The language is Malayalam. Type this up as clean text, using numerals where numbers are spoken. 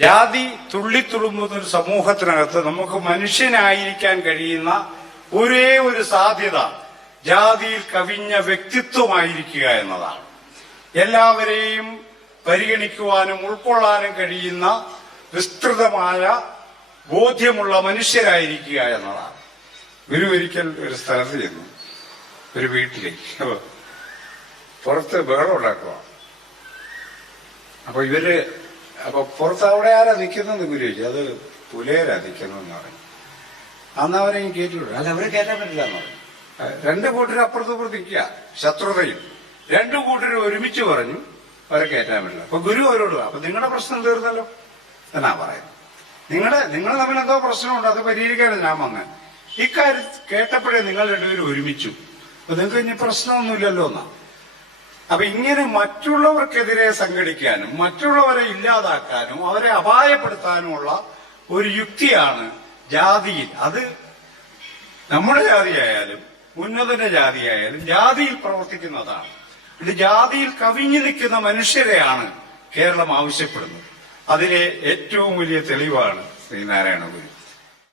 ജാതി തുള്ളിത്തുളുമ്പുന്ന ഒരു സമൂഹത്തിനകത്ത് നമുക്ക് മനുഷ്യനായിരിക്കാൻ കഴിയുന്ന ഒരേ ഒരു സാധ്യത ജാതിയിൽ കവിഞ്ഞ വ്യക്തിത്വമായിരിക്കുക എന്നതാണ്. എല്ലാവരെയും പരിഗണിക്കുവാനും ഉൾക്കൊള്ളാനും കഴിയുന്ന വിസ്തൃതമായ ബോധ്യമുള്ള മനുഷ്യരായിരിക്കുക എന്നതാണ്. ഒരിക്കൽ ഒരു സ്ഥലത്ത് ചെന്നു, ഒരു വീട്ടിലേക്ക് പുറത്ത് ബഹളം ഉണ്ടാക്കുക. അപ്പൊ പുറത്ത് അവിടെ ആരാ നിൽക്കുന്നത് ഗുരു ചോദിച്ചു. അത് പുലയരാ നിൽക്കുന്നതെന്ന് പറഞ്ഞു. അന്ന് അവരെ കയറ്റിവിടും. അല്ല, അവരെ കയറ്റാൻ പറ്റില്ല എന്ന് പറഞ്ഞു. രണ്ടു കൂട്ടരും അപ്പുറത്തപ്പുറത്ത് നിൽക്കുക, ശത്രുതയും. രണ്ടു കൂട്ടരും ഒരുമിച്ച് പറഞ്ഞു അവരെ കയറ്റാൻ പറ്റില്ല. അപ്പൊ ഗുരു അവരോട്, അപ്പൊ നിങ്ങളുടെ പ്രശ്നം തീർന്നല്ലോ എന്നാ പറയുന്നത്. നിങ്ങൾ തമ്മിൽ എന്തോ പ്രശ്നമുണ്ട്, അത് പരിഹരിക്കാനാണ് ഞാൻ വന്നത്. ഇക്കാര്യം കേട്ടപ്പോഴേ നിങ്ങൾ രണ്ടുപേരും ഒരുമിച്ചു. അപ്പൊ നിങ്ങൾക്ക് ഇനി പ്രശ്നമൊന്നുമില്ലല്ലോ എന്നാ. അപ്പൊ ഇങ്ങനെ മറ്റുള്ളവർക്കെതിരെ സംഘടിക്കാനും മറ്റുള്ളവരെ ഇല്ലാതാക്കാനും അവരെ അപായപ്പെടുത്താനുമുള്ള ഒരു യുക്തിയാണ് ജാതിയിൽ. അത് നമ്മുടെ ജാതിയായാലും ഉന്നതന്റെ ജാതിയായാലും ജാതിയിൽ പ്രവർത്തിക്കുന്നതാണ്. ഇത് ജാതിയിൽ കവിഞ്ഞു നിൽക്കുന്ന മനുഷ്യരെയാണ് കേരളം ആവശ്യപ്പെടുന്നത്. അതിലെ ഏറ്റവും വലിയ തെളിവാണ് ശ്രീനാരായണ ഗുരു.